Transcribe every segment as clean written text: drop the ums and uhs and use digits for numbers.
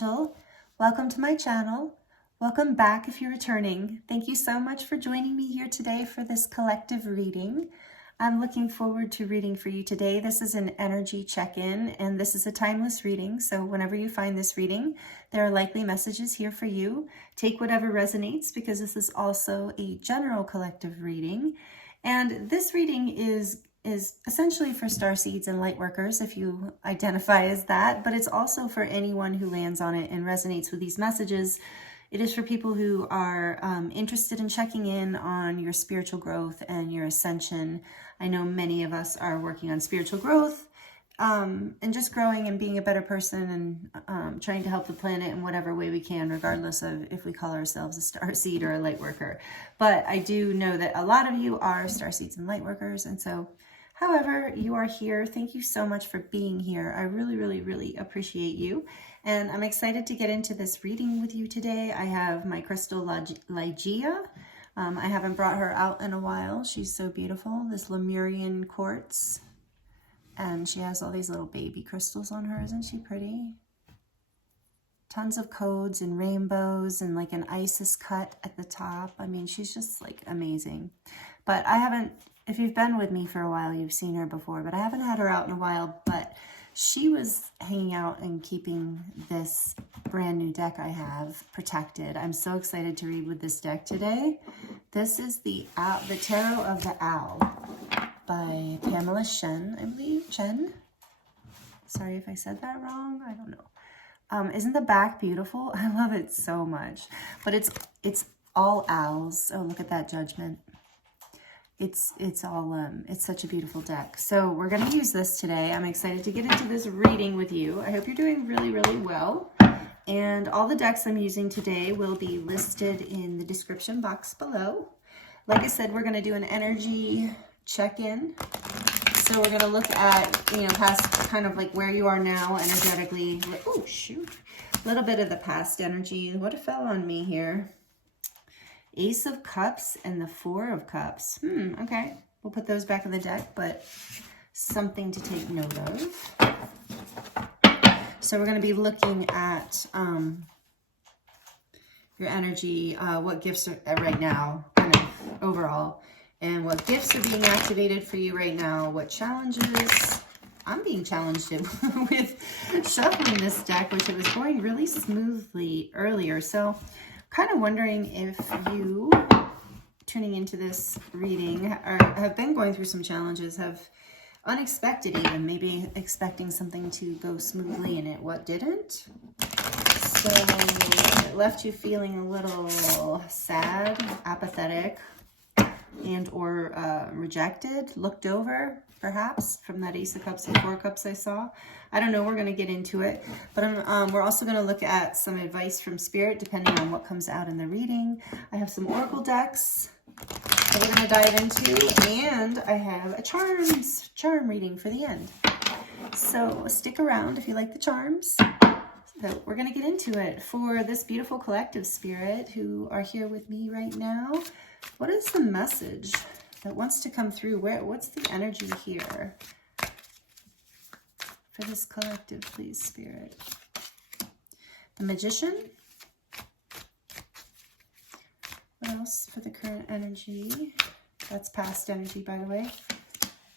Angel. Welcome to my channel. Welcome back if you're returning. Thank you so much for joining me here today for this collective reading. I'm looking forward to reading for you today. This is an energy check-in and this is a timeless reading. So whenever you find this reading, there are likely messages here for you. Take whatever resonates because this is also a general collective reading. And this reading is essentially for Starseeds and Lightworkers, if you identify as that, but it's also for anyone who lands on it and resonates with these messages. It is for people who are interested in checking in on your spiritual growth and your ascension. I know many of us are working on spiritual growth and just growing and being a better person and trying to help the planet in whatever way we can, regardless of if we call ourselves a Starseed or a Lightworker. But I do know that a lot of you are Starseeds and Lightworkers, and so however you are here, thank you so much for being here. I really, really, really appreciate you. And I'm excited to get into this reading with you today. I have my crystal Lygia. I haven't brought her out in a while. She's so beautiful. This Lemurian quartz. And she has all these little baby crystals on her. Isn't she pretty? Tons of codes and rainbows and like an Isis cut at the top. I mean, she's just like amazing. But I haven't... If you've been with me for a while, you've seen her before, but I haven't had her out in a while, but she was hanging out and keeping this brand new deck I have protected. I'm so excited to read with this deck today. This is the Tarot of the Owl by Pamela Shen, I believe. Chen? Sorry if I said that wrong. I don't know. Isn't the back beautiful? I love it so much. But it's all owls. Oh, look at that judgment. It's such a beautiful deck. So we're going to use this today. I'm excited to get into this reading with you. I hope you're doing really, really well. And all the decks I'm using today will be listed in the description box below. Like I said, we're going to do an energy check-in. So we're going to look at, past kind of like where you are now energetically. Oh, shoot. A little bit of the past energy. What fell on me here? Ace of Cups and the Four of Cups. Okay. We'll put those back in the deck, but something to take note of. So we're going to be looking at your energy, what gifts are right now, kind of overall, and what gifts are being activated for you right now, what challenges. I'm being challenged with shuffling this deck, which it was going really smoothly earlier. So kind of wondering if you, tuning into this reading, have been going through some challenges, have unexpected even, maybe expecting something to go smoothly and what didn't. So it left you feeling a little sad, apathetic, and or rejected, looked over, perhaps, from that Ace of Cups and Four of Cups I saw. I don't know, we're going to get into it, but we're also going to look at some advice from Spirit, depending on what comes out in the reading. I have some Oracle decks that we're going to dive into, and I have a charm reading for the end. So stick around if you like the charms. So we're going to get into it. For this beautiful collective spirit who are here with me right now, what is the message that wants to come through? What's the energy here for this collective, please, Spirit? The Magician. What else for the current energy? That's past energy, by the way.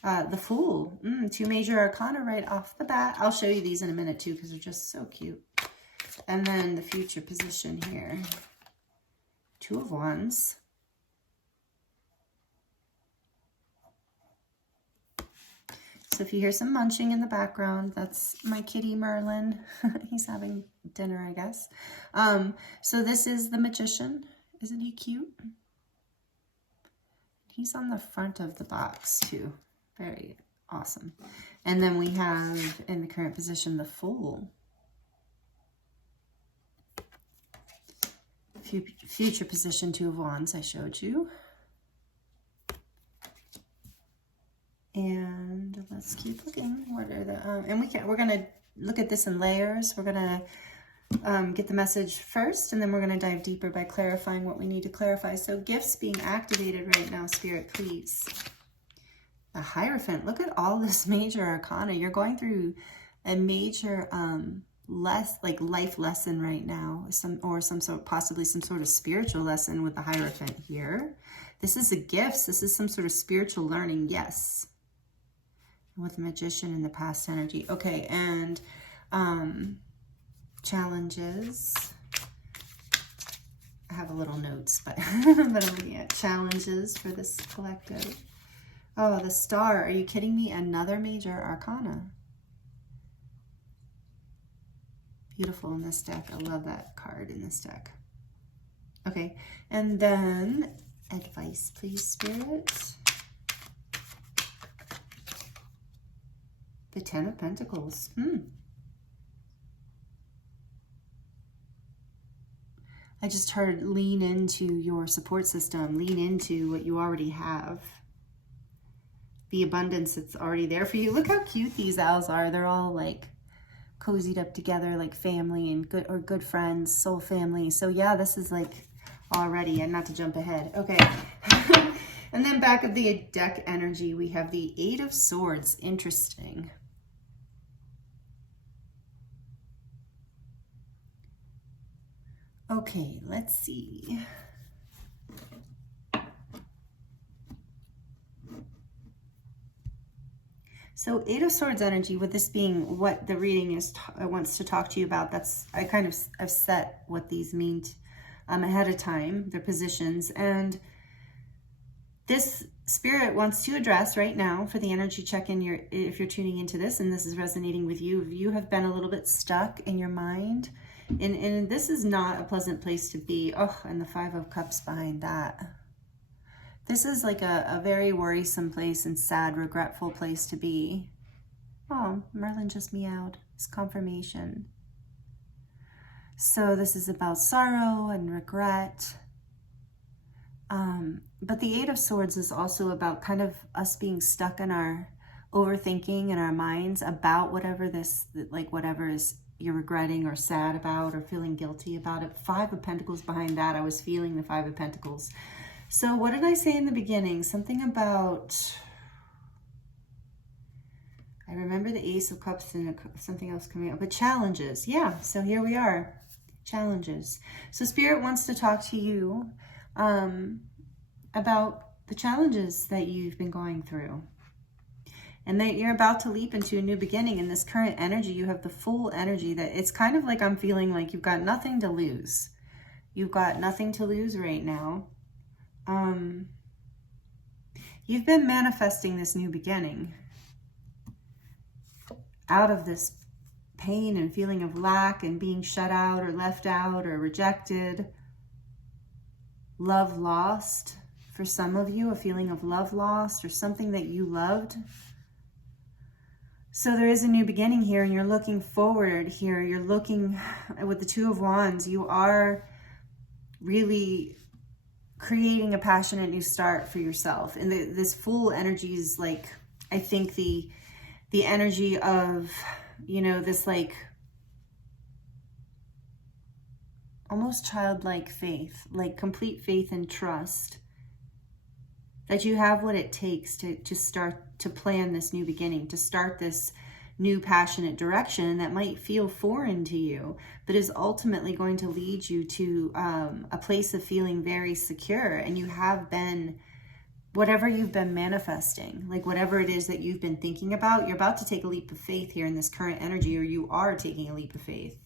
The Fool. Two major arcana right off the bat. I'll show you these in a minute, too, because they're just so cute. And then the future position here. Two of Wands. So if you hear some munching in the background, that's my kitty Merlin. He's having dinner, I guess. So this is the Magician. Isn't he cute? He's on the front of the box too. Very awesome. And then we have in the current position the Fool. Future position, Two of Wands I showed you. And let's keep looking. What are the and we're gonna look at this in layers. We're gonna get the message first, and then we're gonna dive deeper by clarifying what we need to clarify. So gifts being activated right now, Spirit, please. The Hierophant. Look at all this major arcana. You're going through a major like life lesson right now, possibly some sort of spiritual lesson with the Hierophant here. This is a gift. This is some sort of spiritual learning. Yes. With the Magician in the past energy. Okay, and challenges. I have a little notes, but I'm looking at challenges for this collective. Oh, the Star. Are you kidding me? Another major arcana. Beautiful in this deck. I love that card in this deck. Okay, and then advice, please, Spirit. The Ten of Pentacles. I just heard lean into your support system. Lean into what you already have. The abundance that's already there for you. Look how cute these owls are. They're all like cozied up together like family and good friends, soul family. So yeah, this is like already, and not to jump ahead. Okay. And then back of the deck energy, we have the Eight of Swords. Interesting. Okay, let's see. So Eight of Swords energy, with this being what the reading is wants to talk to you about, I've set what these mean ahead of time, their positions, and this Spirit wants to address right now for the energy check-in, if you're tuning into this and this is resonating with you, if you have been a little bit stuck in your mind, and this is not a pleasant place to be. Oh, and the Five of Cups behind that. This is like a very worrisome place and sad, regretful place to be. Oh, Merlin just meowed. It's confirmation. So this is about sorrow and regret. But the Eight of Swords is also about kind of us being stuck in our overthinking in our minds about whatever is you're regretting or sad about or feeling guilty about it. Five of Pentacles behind that. I was feeling the Five of Pentacles. So what did I say in the beginning? Something about, I remember the Ace of Cups and something else coming up, but challenges. Yeah, so here we are, challenges. So Spirit wants to talk to you about the challenges that you've been going through. And that you're about to leap into a new beginning. In this current energy, you have the full energy that it's kind of like I'm feeling like you've got nothing to lose. You've got nothing to lose right now. You've been manifesting this new beginning out of this pain and feeling of lack and being shut out or left out or rejected. Love lost. For some of you, a feeling of love lost or something that you loved. So there is a new beginning here, and you're looking forward here. You're looking with the Two of Wands. You are really creating a passionate new start for yourself. And this full energy is like, I think the energy of, this like almost childlike faith, like complete faith and trust that you have what it takes to start to plan this new beginning, to start this new passionate direction that might feel foreign to you, but is ultimately going to lead you to a place of feeling very secure. And you have been, whatever you've been manifesting, like whatever it is that you've been thinking about, you're about to take a leap of faith here in this current energy, or you are taking a leap of faith.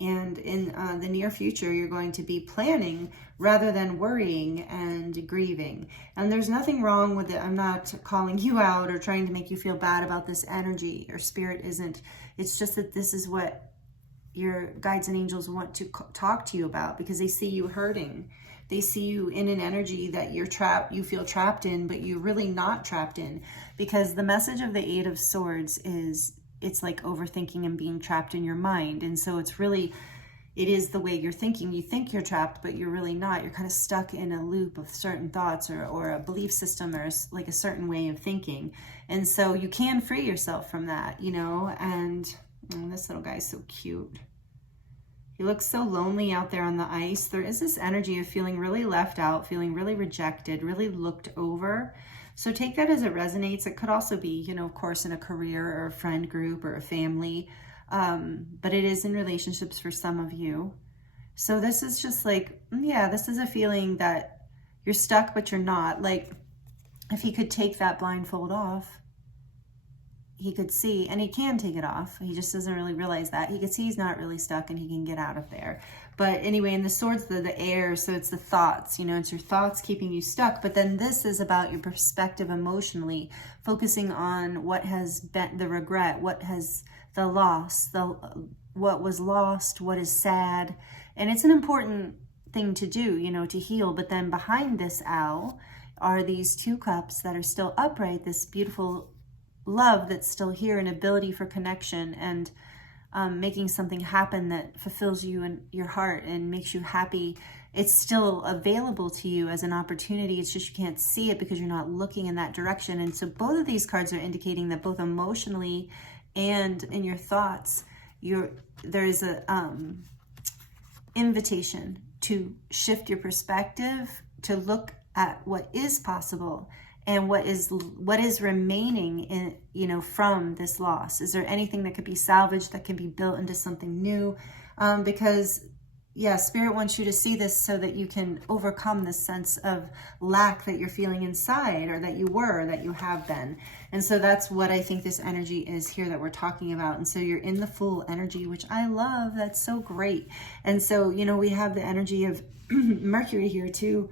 And in the near future, you're going to be planning rather than worrying and grieving. And there's nothing wrong with it. I'm not calling you out or trying to make you feel bad about this energy. Or Spirit isn't. It's just that this is what your guides and angels want to talk to you about, because they see you hurting. They see you in an energy that you feel trapped in, but you're really not trapped in. Because the message of the Eight of Swords is, it's like overthinking and being trapped in your mind. And so it is the way you're thinking. You think you're trapped, but you're really not. You're kind of stuck in a loop of certain thoughts or a belief system or like a certain way of thinking. And so you can free yourself from that, and this little guy's so cute. He looks so lonely out there on the ice. There is this energy of feeling really left out, feeling really rejected, really looked over. So take that as it resonates. It could also be, of course, in a career or a friend group or a family. but it is in relationships for some of you. So this is just like, yeah, this is a feeling that you're stuck, but you're not. Like, if he could take that blindfold off, he could see, and he can take it off. He just doesn't really realize that. He could see he's not really stuck and he can get out of there. But anyway, in the swords, the air, so it's the thoughts, you know, it's your thoughts keeping you stuck. But then this is about your perspective emotionally, focusing on what has been the regret, what has the loss, what was lost, what is sad. And it's an important thing to do, you know, to heal. But then behind this owl are these 2 cups that are still upright, this beautiful love that's still here, an ability for connection and making something happen that fulfills you and your heart and makes you happy. It's still available to you as an opportunity. It's just you can't see it because you're not looking in that direction. And so both of these cards are indicating that both emotionally and in your thoughts, there's a invitation to shift your perspective, to look at what is possible and what is remaining in, you know, from this loss. Is there anything that could be salvaged, that can be built into something new? Because yeah, Spirit wants you to see this so that you can overcome this sense of lack that you're feeling inside, or that you have been. And so that's what I think this energy is here that we're talking about. And so you're in the full energy, which I love. That's so great. And so, you know, we have the energy of Mercury here too.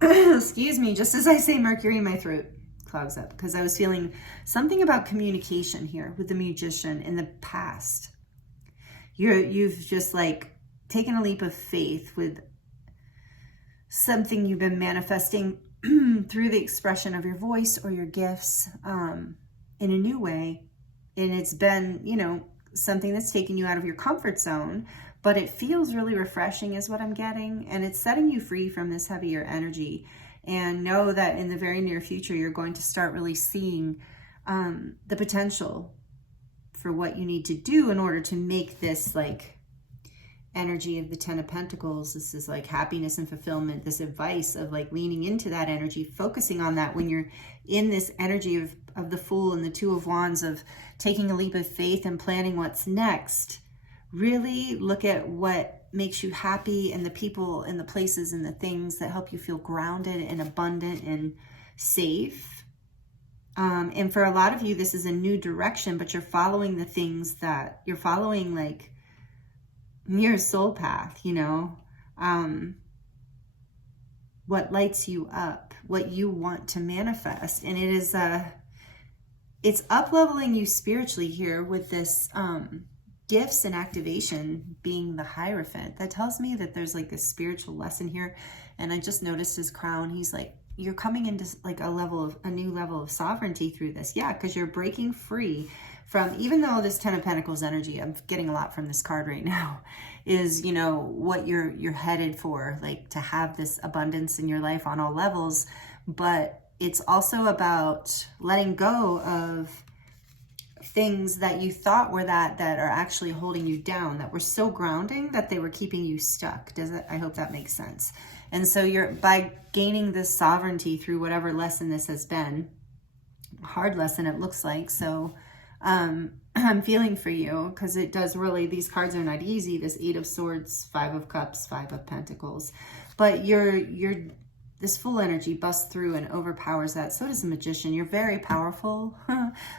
Excuse me, just as I say Mercury, my throat clogs up because I was feeling something about communication here with the Magician in the past. You've just like taken a leap of faith with something you've been manifesting through the expression of your voice or your gifts in a new way. And it's been, you know, something that's taken you out of your comfort zone, but it feels really refreshing is what I'm getting. And it's setting you free from this heavier energy. And know that in the very near future, you're going to start really seeing the potential for what you need to do in order to make this like energy of the 10 of Pentacles. This is like happiness and fulfillment, this advice of like leaning into that energy, focusing on that when you're in this energy of the Fool and the 2 of Wands, of taking a leap of faith and planning what's next. Really look at what makes you happy and the people and the places and the things that help you feel grounded and abundant and safe. And for a lot of you, this is a new direction, but you're following the things that you're following, like your soul path, you know, what lights you up, what you want to manifest. And it is, it's up-leveling you spiritually here with this, gifts and activation being the Hierophant. That tells me that there's like this spiritual lesson here. And I just noticed his crown. He's like, you're coming into like a new level of sovereignty through this. Yeah, because you're breaking free from, even though this 10 of Pentacles energy, I'm getting a lot from this card right now, is, you know, what you're headed for, like to have this abundance in your life on all levels. But it's also about letting go of things that you thought were that are actually holding you down, that were so grounding that they were keeping you stuck. I hope that makes sense. And so you're, by gaining this sovereignty through whatever lesson this has been, hard lesson it looks like. So I'm feeling for you, because it does really, these cards are not easy. This 8 of Swords, 5 of Cups, 5 of Pentacles, but this full energy busts through and overpowers that. So does the Magician. You're very powerful.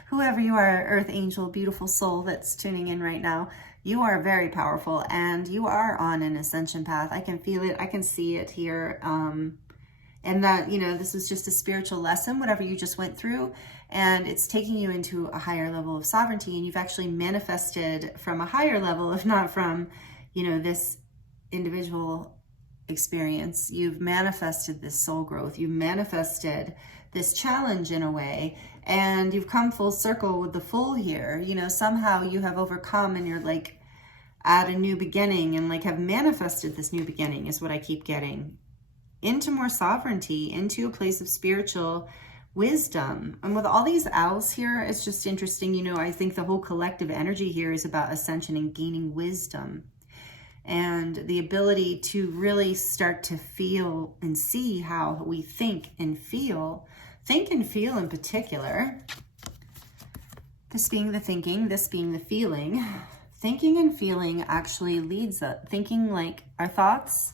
Whoever you are, Earth Angel, beautiful soul that's tuning in right now, you are very powerful and you are on an ascension path. I can feel it. I can see it here. And that, you know, this is just a spiritual lesson, whatever you just went through, and it's taking you into a higher level of sovereignty. And you've actually manifested from a higher level, if not from, you know, this individual experience. You've manifested this soul growth. You've manifested this challenge in a way, and you've come full circle with the Fool here. You know, somehow you have overcome and you're like at a new beginning, and like have manifested this new beginning is what I keep getting, into more sovereignty, into a place of spiritual wisdom. And with all these owls here, it's just interesting. You know, I think the whole collective energy here is about ascension and gaining wisdom, and the ability to really start to feel and see how we think and feel in particular. This being the thinking, this being the feeling. thinking and feeling actually leads us. Thinking, like our thoughts,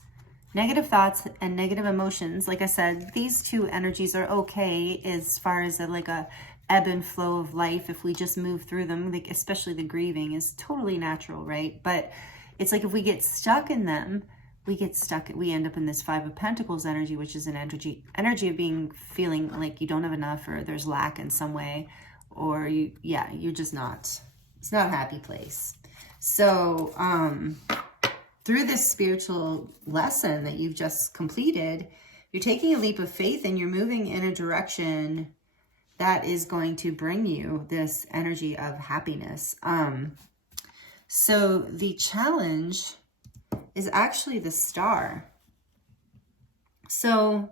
negative thoughts and negative emotions. Like I said, these two energies are okay as far as like a ebb and flow of life. If we just move through them, like especially the grieving is totally natural, right? But it's like if we get stuck in them, we end up in this Five of Pentacles energy, which is an energy of feeling like you don't have enough, or there's lack in some way, or you're just not, it's not a happy place. So through this spiritual lesson that you've just completed, you're taking a leap of faith and you're moving in a direction that is going to bring you this energy of happiness. So the challenge is actually the Star. So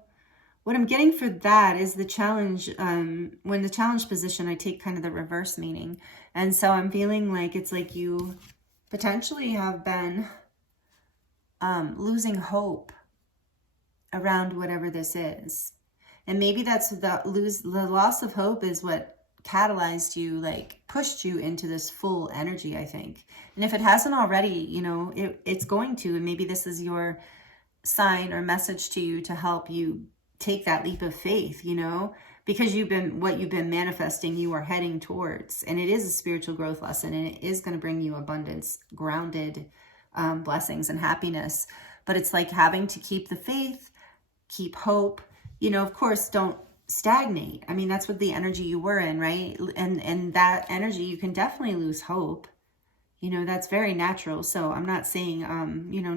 what I'm getting for that is the challenge. When the challenge position, I take kind of the reverse meaning. And so I'm feeling like it's like you potentially have been losing hope around whatever this is. And maybe that's the loss of hope is what catalyzed you, like pushed you into this full energy, I think. And if it hasn't already, you know, it's going to, and maybe this is your sign or message to you to help you take that leap of faith, you know, because what you've been manifesting, you are heading towards. And it is a spiritual growth lesson, and it is going to bring you abundance, grounded blessings and happiness. But it's like having to keep the faith, keep hope, you know, of course, don't stagnate. I mean, that's what the energy you were in, right? And that energy, you can definitely lose hope. You know, that's very natural. So I'm not saying, you know,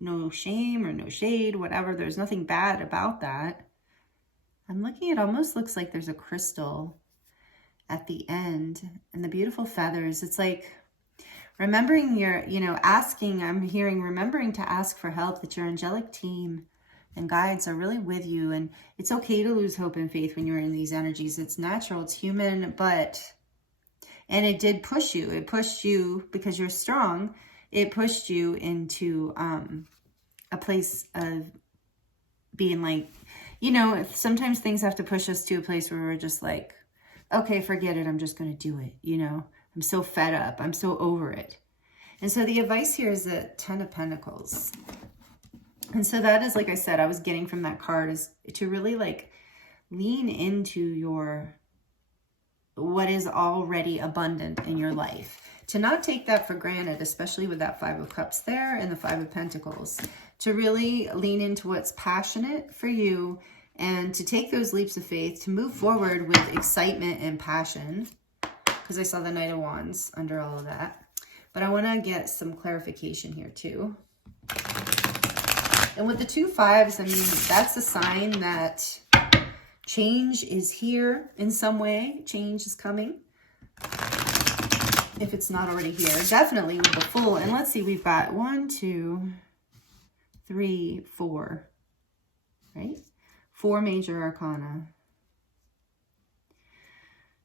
no shame or no shade, whatever. There's nothing bad about that. I'm looking, it almost looks like there's a crystal at the end and the beautiful feathers. It's like remembering your, you know, asking, I'm hearing, remembering to ask for help, that your angelic team and guides are really with you. And it's okay to lose hope and faith when you're in these energies. It's natural, it's human, and it did push you. It pushed you because you're strong. It pushed you into a place of being like, you know, sometimes things have to push us to a place where we're just like, okay, forget it. I'm just going to do it. You know, I'm so fed up. I'm so over it. And so the advice here is the 10 of Pentacles. And so that is, like I said, I was getting from that card is to really like lean into your, what is already abundant in your life. To not take that for granted, especially with that 5 of Cups there and the 5 of Pentacles. To really lean into what's passionate for you and to take those leaps of faith, to move forward with excitement and passion. Because I saw the Knight of Wands under all of that. But I want to get some clarification here too. And with the 2 5s, I mean, that's a sign that change is here in some way. Change is coming. If it's not already here. Definitely with the Fool. And let's see, we've got 1, 2, 3, 4. Right? 4 major arcana.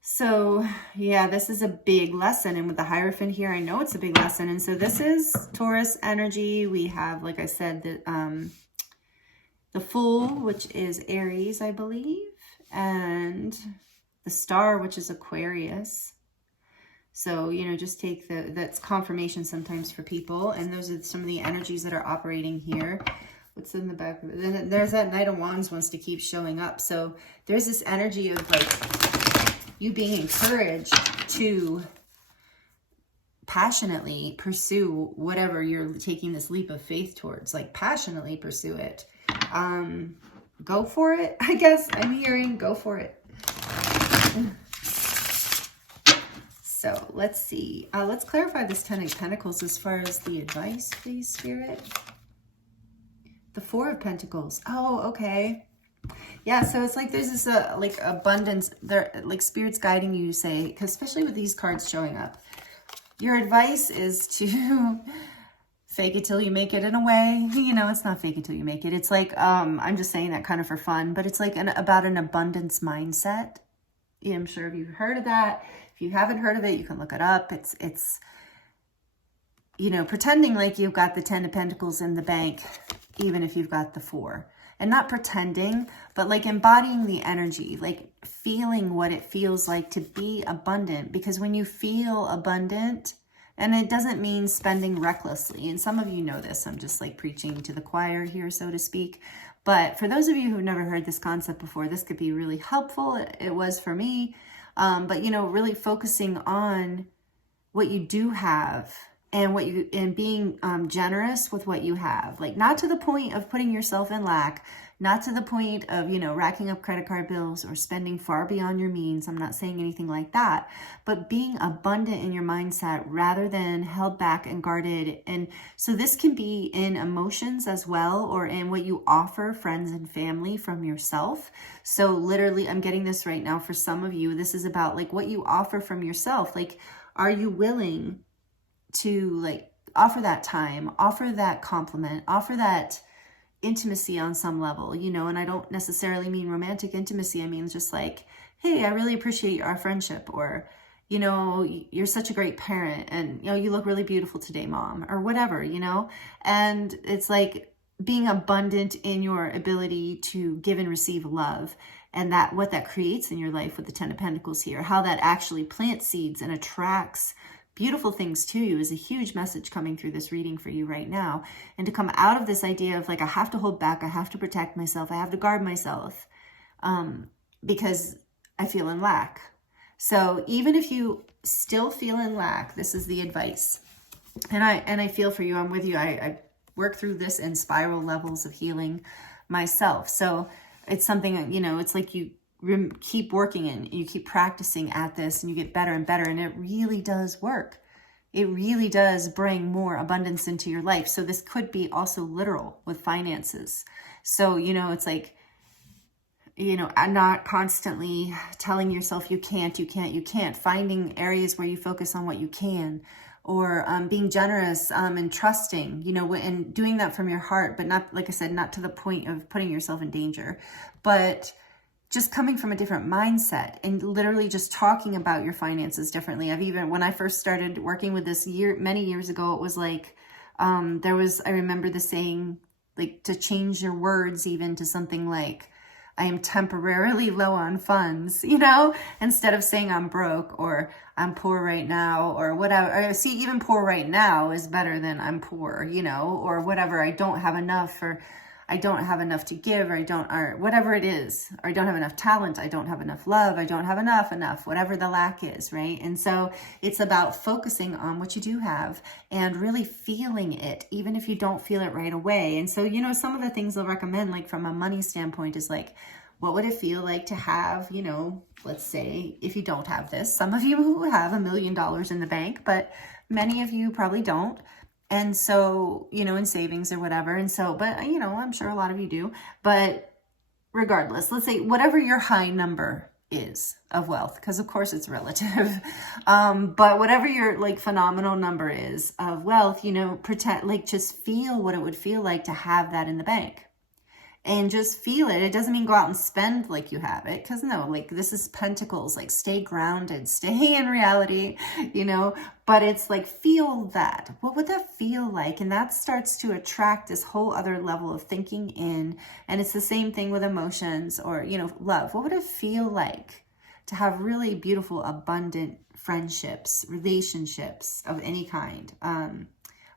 So, yeah, this is a big lesson. And with the Hierophant here, I know it's a big lesson. And so this is Taurus energy. We have, like I said, the Fool, which is Aries, I believe. And the Star, which is Aquarius. So, you know, just take that's confirmation sometimes for people. And those are some of the energies that are operating here. What's in the back of it? Then there's that Knight of Wands wants to keep showing up. So there's this energy of like you being encouraged to passionately pursue whatever you're taking this leap of faith towards. Like passionately pursue it. Go for it, I guess. I'm hearing go for it. So let's see. Let's clarify this 10 of Pentacles as far as the advice, please, Spirit. The 4 of Pentacles. Oh, okay. Yeah, so it's like there's this like abundance. There, like Spirit's guiding you, say, because especially with these cards showing up, your advice is to fake it till you make it in a way. You know, it's not fake it till you make it. It's like, I'm just saying that kind of for fun, but it's like about an abundance mindset. Yeah, I'm sure if you've heard of that. If you haven't heard of it, you can look it up. It's you know, pretending like you've got the 10 of Pentacles in the bank, even if you've got the 4. And not pretending, but like embodying the energy, like feeling what it feels like to be abundant. Because when you feel abundant And it doesn't mean spending recklessly. And some of you know this. I'm just like preaching to the choir here, so to speak. But for those of you who've never heard this concept before, this could be really helpful. It was for me. But, you know, really focusing on what you do have and being generous with what you have. Like, not to the point of putting yourself in lack, not to the point of, you know, racking up credit card bills or spending far beyond your means. I'm not saying anything like that, but being abundant in your mindset rather than held back and guarded. And so this can be in emotions as well, or in what you offer friends and family from yourself. So literally, I'm getting this right now for some of you. This is about like what you offer from yourself. Like, are you willing to like offer that time, offer that compliment, offer that intimacy on some level, you know? And I don't necessarily mean romantic intimacy. I mean just like, hey, I really appreciate our friendship, or, you know, you're such a great parent, and, you know, you look really beautiful today, mom, or whatever, you know? And it's like being abundant in your ability to give and receive love, and that what that creates in your life with the 10 of Pentacles here, how that actually plants seeds and attracts beautiful things to you, is a huge message coming through this reading for you right now. And to come out of this idea of like, I have to hold back, I have to protect myself, I have to guard myself, because I feel in lack. So even if you still feel in lack, this is the advice. And I feel for you, I'm with you. I work through this in spiral levels of healing myself. So it's something, you know, it's like you keep working and you keep practicing at this, and you get better and better, and it really does work. It really does bring more abundance into your life. So this could be also literal with finances. So, you know, it's like, you know, not constantly telling yourself you can't, finding areas where you focus on what you can, or being generous and trusting, you know, and doing that from your heart, but not, like I said, not to the point of putting yourself in danger, but just coming from a different mindset and literally just talking about your finances differently. When I first started working with this many years ago, it was like, I remember the saying, like, to change your words even to something like, I am temporarily low on funds, you know, instead of saying I'm broke or I'm poor right now or whatever. Or see, even poor right now is better than I'm poor, you know, or whatever. I don't have enough, or I don't have enough to give, or whatever it is, or I don't have enough talent, I don't have enough love, I don't have enough, whatever the lack is, right? And so it's about focusing on what you do have and really feeling it, even if you don't feel it right away. And so, you know, some of the things I'll recommend, like from a money standpoint, is like, what would it feel like to have, you know, let's say if you don't have this, some of you who have $1 million in the bank, but many of you probably don't. And so, you know, in savings or whatever. And so, but, you know, I'm sure a lot of you do. But regardless, let's say whatever your high number is of wealth, because of course it's relative. But whatever your like phenomenal number is of wealth, you know, just feel what it would feel like to have that in the bank. And just feel it. It doesn't mean go out and spend like you have it. Because no, like this is Pentacles, like stay grounded, stay in reality, you know. But it's like, feel that. What would that feel like? And that starts to attract this whole other level of thinking in. And it's the same thing with emotions or, you know, love. What would it feel like to have really beautiful, abundant friendships, relationships of any kind,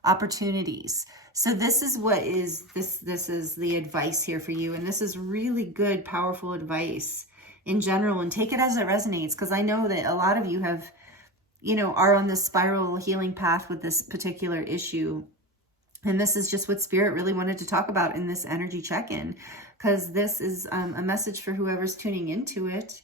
opportunities? So this is what is this is the advice here for you. And this is really good, powerful advice in general, and take it as it resonates, because I know that a lot of you have, you know, are on this spiral healing path with this particular issue. And this is just what Spirit really wanted to talk about in this energy check-in, because this is a message for whoever's tuning into it.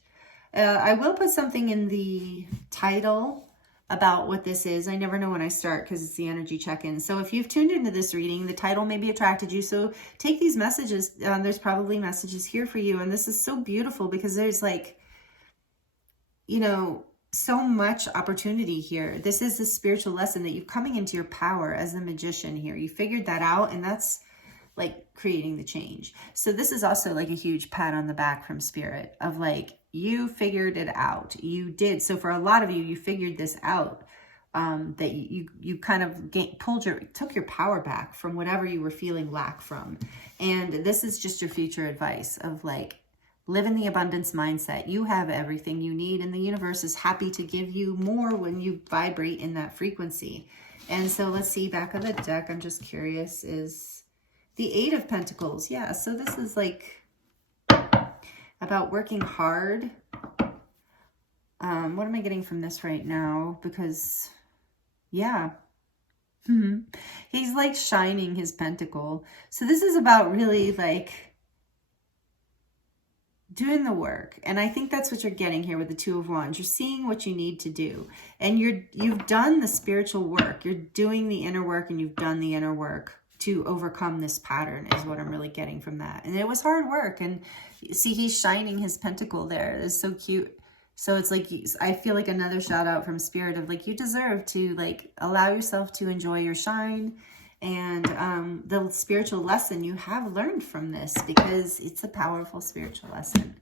I will put something in the title about what this is. I never know when I start because it's the energy check-in. So if you've tuned into this reading, the title maybe attracted you. So take these messages. There's probably messages here for you. And this is so beautiful because there's like, you know, so much opportunity here. This is the spiritual lesson that you're coming into your power as the magician here. You figured that out, and that's like creating the change. So this is also like a huge pat on the back from Spirit of like, you figured it out. You did. So for a lot of you, you figured this out, that you kind of took your power back from whatever you were feeling lack from. And this is just your future advice of like, Live in the abundance mindset. You have everything you need, and the universe is happy to give you more when you vibrate in that frequency. And so let's see, back of the deck, I'm just curious, is the Eight of Pentacles. Yeah, so this is like about working hard. What am I getting from this right now? Because, yeah. He's like shining his pentacle. So this is about really like doing the work. And I think that's what you're getting here with the Two of Wands. You're seeing what you need to do. And you've done the spiritual work. You're doing the inner work, and you've done the inner work to overcome this pattern is what I'm really getting from that. And it was hard work. And see, he's shining his pentacle there. It's so cute. So it's like, I feel like another shout out from Spirit of like, you deserve to like allow yourself to enjoy your shine and the spiritual lesson you have learned from this, because it's a powerful spiritual lesson.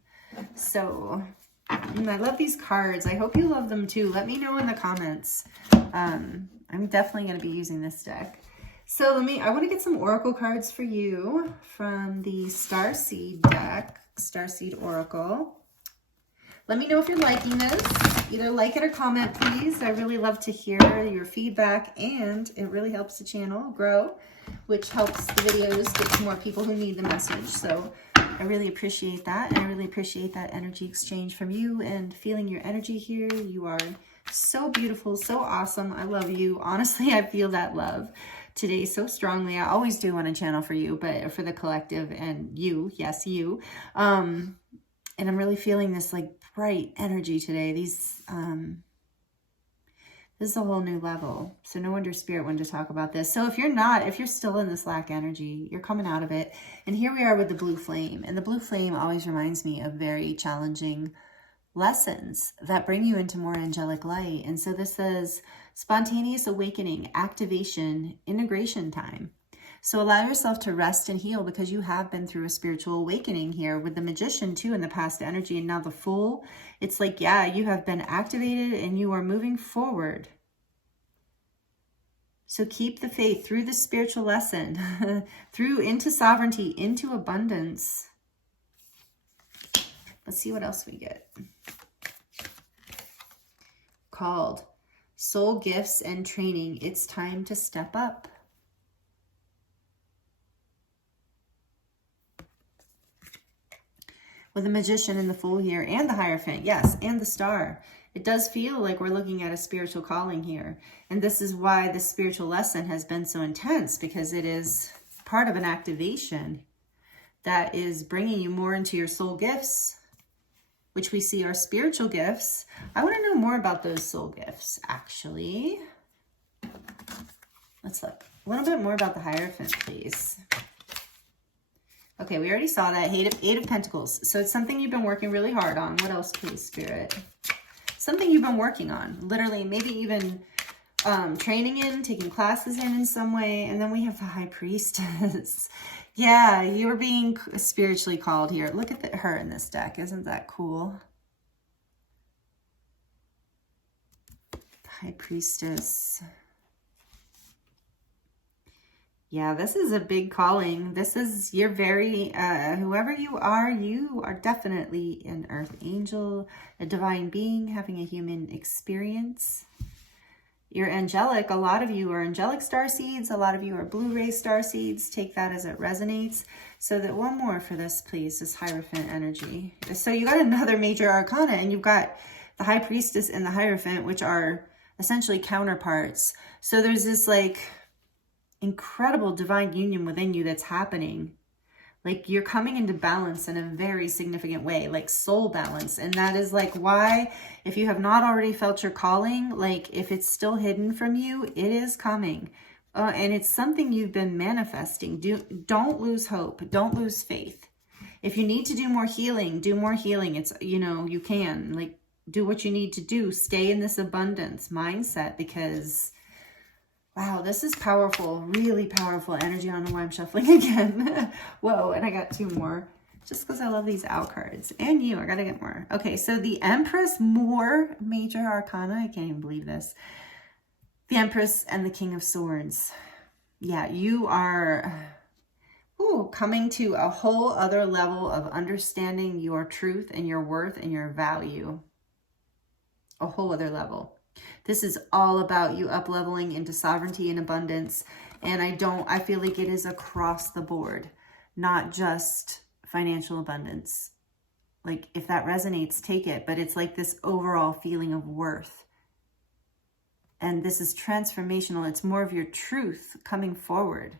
So I love these cards. I hope you love them too. Let me know in the comments. I'm definitely going to be using this deck. So I want to get some Oracle cards for you from the Starseed deck, Starseed Oracle. Let me know if you're liking this. Either like it or comment, please. I really love to hear your feedback, and it really helps the channel grow, which helps the videos get to more people who need the message. So I really appreciate that, and I really appreciate that energy exchange from you and feeling your energy here. You are so beautiful, so awesome. I love you. Honestly, I feel that love today so strongly. I always do on a channel for you, but for the collective and you, yes, you. And I'm really feeling this like bright energy today. This is a whole new level. So no wonder Spirit wanted to talk about this. So if you're still in this lack energy, you're coming out of it. And here we are with the blue flame. And the blue flame always reminds me of very challenging lessons that bring you into more angelic light. And so this says spontaneous awakening, activation, integration time. So allow yourself to rest and heal, because you have been through a spiritual awakening here with the Magician too in the past energy, and now the Fool. It's like, yeah, you have been activated and you are moving forward. So keep the faith through this spiritual lesson, through into sovereignty, into abundance. Let's see what else we get. Called Soul Gifts and Training. It's time to step up. With the Magician and the Fool here, and the Hierophant, yes, and the Star. It does feel like we're looking at a spiritual calling here. And this is why the spiritual lesson has been so intense, because it is part of an activation that is bringing you more into your soul gifts, which we see are spiritual gifts. I want to know more about those soul gifts, actually. Let's look a little bit more about the Hierophant, please. Okay, we already saw that. Eight of Pentacles. So it's something you've been working really hard on. What else, please, Spirit? Something you've been working on. Literally, maybe even training in, taking classes in some way. And then we have the High Priestess. Yeah, you are being spiritually called here. Look at her in this deck. Isn't that cool? The High Priestess. Yeah, this is a big calling. This is, you're very, whoever you are definitely an earth angel, a divine being having a human experience. You're angelic. A lot of you are angelic starseeds. A lot of you are blue-ray starseeds. Take that as it resonates. So that one more for this, please, this Hierophant energy. So you got another major arcana, and you've got the High Priestess and the Hierophant, which are essentially counterparts. So there's this like incredible divine union within you that's happening. Like you're coming into balance in a very significant way, like soul balance. And that is like why, if you have not already felt your calling, like if it's still hidden from you, it is coming. And it's something you've been manifesting. Don't lose hope. Don't lose faith. If you need to do more healing, do more healing. It's, you know, you can like do what you need to do. Stay in this abundance mindset, because wow, this is powerful, really powerful energy. I don't know why I'm shuffling again. Whoa, and I got two more just because I love these out cards. And you, I got to get more. Okay, so the Empress, more major arcana. I can't even believe this. The Empress and the King of Swords. Yeah, you are Ooh, coming to a whole other level of understanding your truth and your worth and your value. A whole other level. This is all about you up-leveling into sovereignty and abundance. And I feel like it is across the board, not just financial abundance. Like, if that resonates, take it. But it's like this overall feeling of worth. And this is transformational. It's more of your truth coming forward.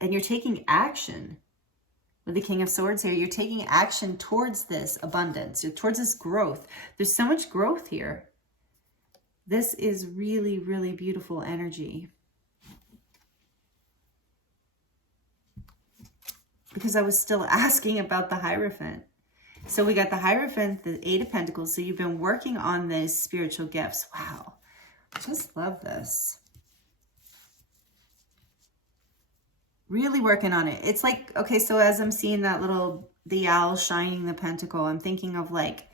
And you're taking action. With the King of Swords here, you're taking action towards this abundance, towards this growth. There's so much growth here. This is really, really beautiful energy. Because I was still asking about the Hierophant. So we got the Hierophant, the Eight of Pentacles. So you've been working on these spiritual gifts. Wow. Just love this. Really working on it. It's like, okay, so as I'm seeing that the owl shining the pentacle, I'm thinking of like,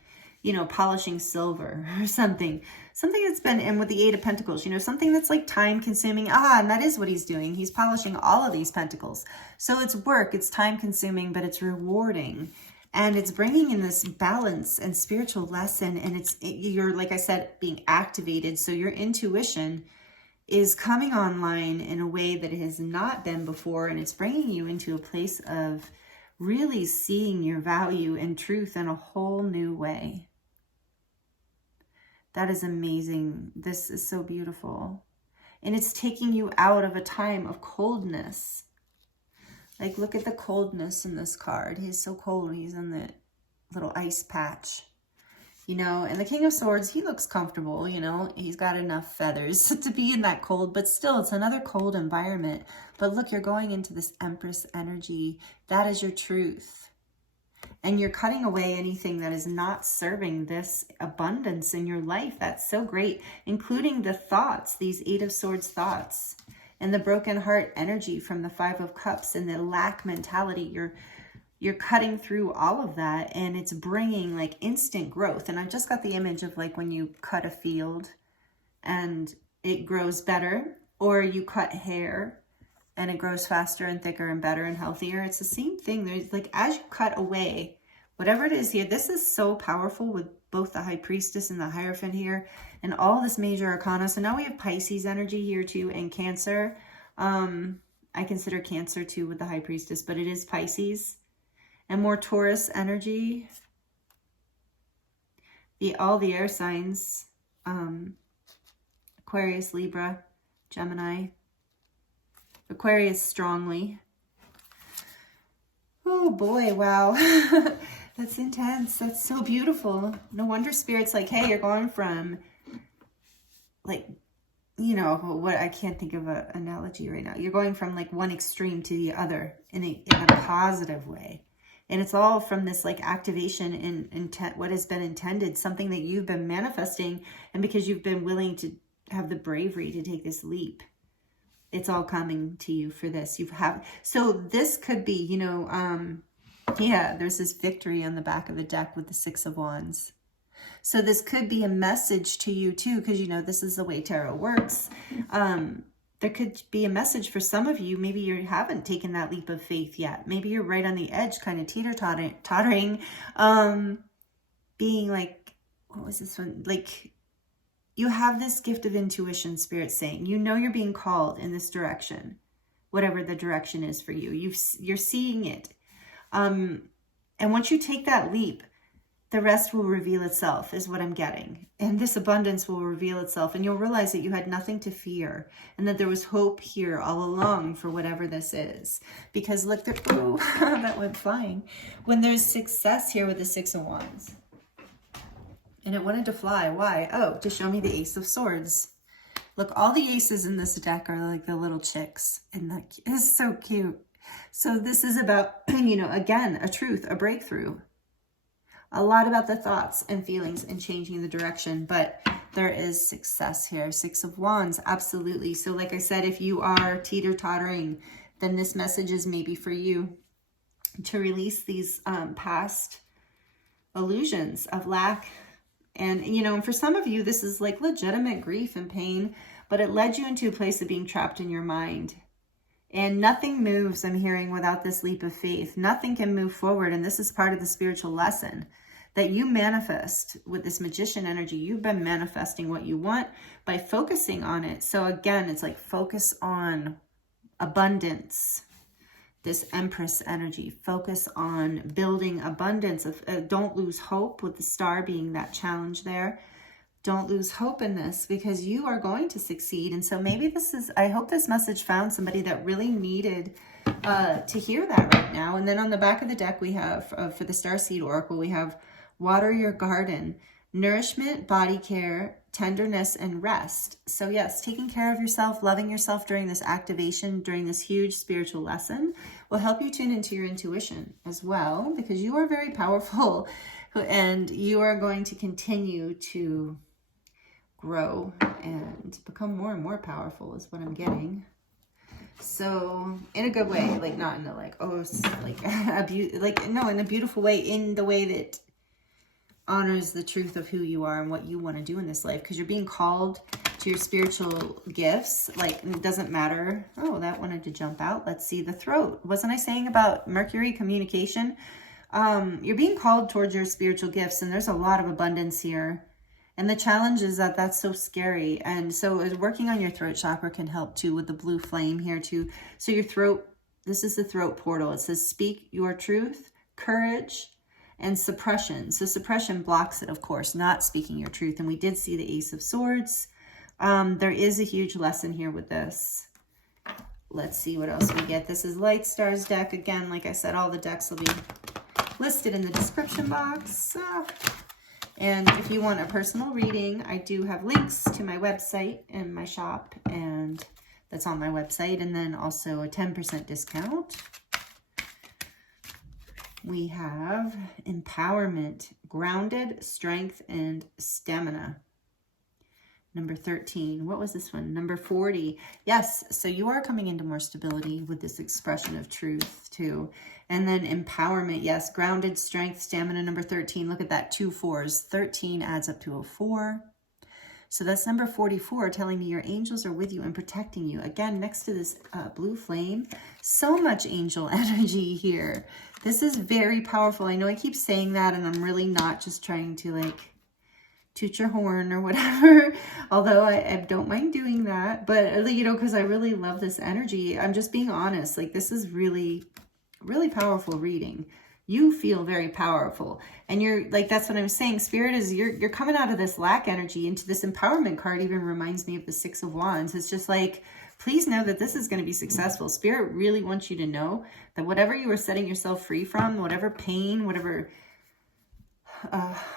you know, polishing silver or something. Something that's been, and with the Eight of Pentacles, you know, something that's like time consuming. And that is what he's doing. He's polishing all of these pentacles. So it's work, it's time consuming, but it's rewarding. And it's bringing in this balance and spiritual lesson. And you're, like I said, being activated. So your intuition is coming online in a way that it has not been before. And it's bringing you into a place of really seeing your value and truth in a whole new way. That is amazing. This is so beautiful. And it's taking you out of a time of coldness. Like, look at the coldness in this card. He's so cold. He's in the little ice patch. You know, and the King of Swords, he looks comfortable, you know. He's got enough feathers to be in that cold, but still, it's another cold environment. But look, you're going into this Empress energy. That is your truth. And you're cutting away anything that is not serving this abundance in your life. That's so great, including the thoughts, these Eight of Swords thoughts, and the broken heart energy from the Five of Cups and the lack mentality. You're cutting through all of that, and it's bringing like instant growth. And I just got the image of like when you cut a field and it grows better, or you cut hair and it grows faster and thicker and better and healthier. It's the same thing. There's like, as you cut away, whatever it is here, this is so powerful with both the High Priestess and the Hierophant here and all this major arcana. So now we have Pisces energy here too, and Cancer. I consider Cancer too with the High Priestess, but it is Pisces. And more Taurus energy. All the air signs. Aquarius, Libra, Gemini. Aquarius strongly. Oh boy, wow. That's intense. That's so beautiful. No wonder Spirit's like, hey, you're going from, like, you know, what, I can't think of an analogy right now. You're going from like one extreme to the other in a positive way. And it's all from this like activation in intent, what has been intended, something that you've been manifesting. And because you've been willing to have the bravery to take this leap, it's all coming to you for this. So this could be, you know, yeah, there's this victory on the back of the deck with the Six of Wands. So this could be a message to you too, because, you know, this is the way tarot works. There could be a message for some of you. Maybe you haven't taken that leap of faith yet. Maybe you're right on the edge, kind of teeter-tottering, being like, what was this one? Like, you have this gift of intuition, Spirit saying, you know, you're being called in this direction, whatever the direction is for you. You're seeing it. And once you take that leap, the rest will reveal itself, is what I'm getting. And this abundance will reveal itself. And you'll realize that you had nothing to fear. And that there was hope here all along for whatever this is. Because look, oh, that went flying. When there's success here with the Six of Wands. And it wanted to fly. Why? Oh, to show me the Ace of Swords. Look, all the aces in this deck are like the little chicks. And that is so cute. So this is about, you know, again, a truth, a breakthrough. A lot about the thoughts and feelings and changing the direction, but there is success here. Six of Wands, absolutely. So like I said, if you are teeter-tottering, then this message is maybe for you to release these past illusions of lack. And, you know, for some of you, this is like legitimate grief and pain, but it led you into a place of being trapped in your mind. And nothing moves, I'm hearing, without this leap of faith. Nothing can move forward. And this is part of the spiritual lesson that you manifest with this magician energy. You've been manifesting what you want by focusing on it. So again, it's like focus on abundance. This Empress energy, focus on building abundance. Don't lose hope, with the star being that challenge there. Don't lose hope in this, because you are going to succeed. And so maybe this is, I hope this message found somebody that really needed to hear that right now. And then on the back of the deck, we have, for the Starseed Oracle, we have water your garden, nourishment, body care, tenderness, and rest. So yes, taking care of yourself, loving yourself during this activation, during this huge spiritual lesson, will help you tune into your intuition as well, because you are very powerful and you are going to continue to grow and become more and more powerful, is what I'm getting. So in a good way, like not in a like, oh, like no, in a beautiful way, in the way that honors the truth of who you are and what you want to do in this life, because you're being called to your spiritual gifts. Like, it doesn't matter. Oh, that wanted to jump out. Let's see, the throat. Wasn't I saying about Mercury communication? You're being called towards your spiritual gifts, and there's a lot of abundance here. And the challenge is that that's so scary. And so working on your throat chakra can help too, with the blue flame here too. So your throat, this is the throat portal. It says speak your truth, courage, and suppression. So suppression blocks it, of course, not speaking your truth. And we did see the Ace of Swords. There is a huge lesson here with this. Let's see what else we get. This is Light Stars deck. Again, like I said, all the decks will be listed in the description box. And if you want a personal reading, I do have links to my website and my shop, and that's on my website, and then also a 10% discount. We have empowerment, grounded, strength, and stamina. Number 13. What was this one? Number 40. Yes, so you are coming into more stability with this expression of truth too. And then empowerment. Yes, grounded, strength, stamina. Number 13. Look at that, 2 4s. 13 adds up to a 4. So that's number 44, telling me your angels are with you and protecting you. Again, next to this blue flame, so much angel energy here. This is very powerful. I know I keep saying that, and I'm really not just trying to like toot your horn or whatever, although I don't mind doing that, but you know, because I really love this energy. I'm just being honest. Like, this is really, really powerful reading. You feel very powerful, and you're like, that's what I'm saying. Spirit is, you're coming out of this lack energy into this empowerment card. Even reminds me of the 6 of Wands. It's just like, please know that this is going to be successful. Spirit really wants you to know that whatever you are setting yourself free from, whatever pain, whatever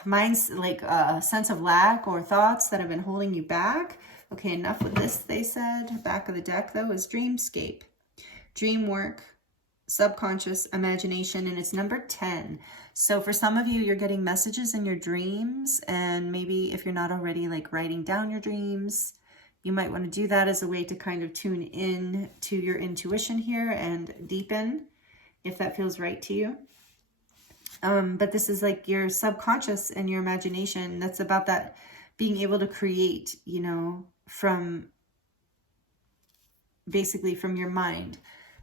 mind's like sense of lack or thoughts that have been holding you back. Okay, enough with this, they said. Back of the deck though is dreamscape, dream work, subconscious, imagination, and it's number 10. So for some of you, you're getting messages in your dreams, and maybe if you're not already like writing down your dreams, you might want to do that as a way to kind of tune in to your intuition here and deepen if that feels right to you. But this is like your subconscious and your imagination. That's about that being able to create, you know, from basically from your mind,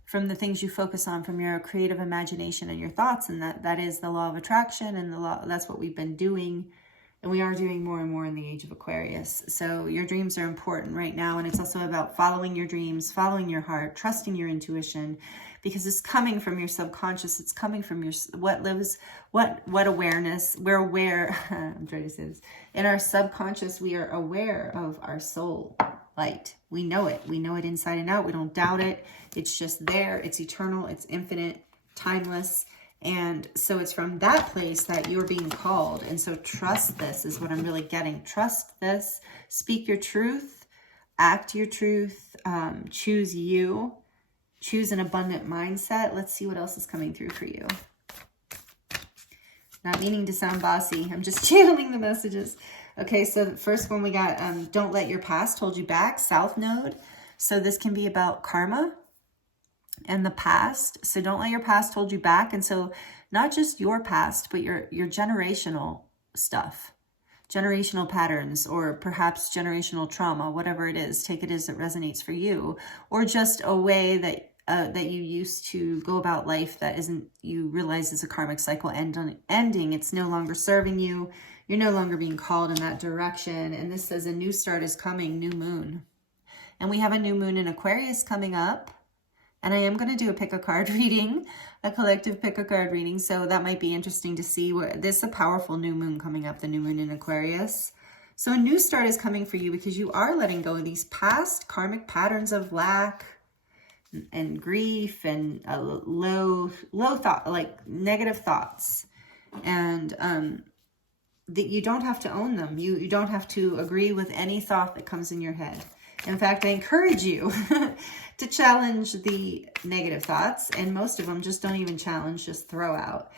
from the things you focus on, from your creative imagination and your thoughts. And that is the law of attraction, and the law, that's what we've been doing. And we are doing more and more in the age of Aquarius. So your dreams are important right now. And it's also about following your dreams, following your heart, trusting your intuition, because it's coming from your subconscious. It's coming from your, what awareness. We're aware, I'm trying to say this. In our subconscious, we are aware of our soul light. We know it. We know it inside and out. We don't doubt it. It's just there. It's eternal. It's infinite, timeless. And so it's from that place that you're being called. And so trust this is what I'm really getting. Trust this. Speak your truth. Act your truth. Choose you. Choose an abundant mindset. Let's see what else is coming through for you. Not meaning to sound bossy. I'm just channeling the messages. Okay, so the first one we got, don't let your past hold you back. South Node. So this can be about karma and the past. So don't let your past hold you back. And so not just your past, but your generational stuff, generational patterns, or perhaps generational trauma, whatever it is, take it as it resonates for you, or just a way that that you used to go about life that isn't, you realize is a karmic cycle ending. It's no longer serving you. You're no longer being called in that direction. And this says a new start is coming, new moon. And we have a new moon in Aquarius coming up. And I am going to do a pick a card reading, a collective pick a card reading. So that might be interesting to see. This is a powerful new moon coming up, the new moon in Aquarius. So a new start is coming for you because you are letting go of these past karmic patterns of lack and grief and low thought, like negative thoughts. And that you don't have to own them. You don't have to agree with any thought that comes in your head. In fact, I encourage you to challenge the negative thoughts, and most of them just don't even challenge, just throw out.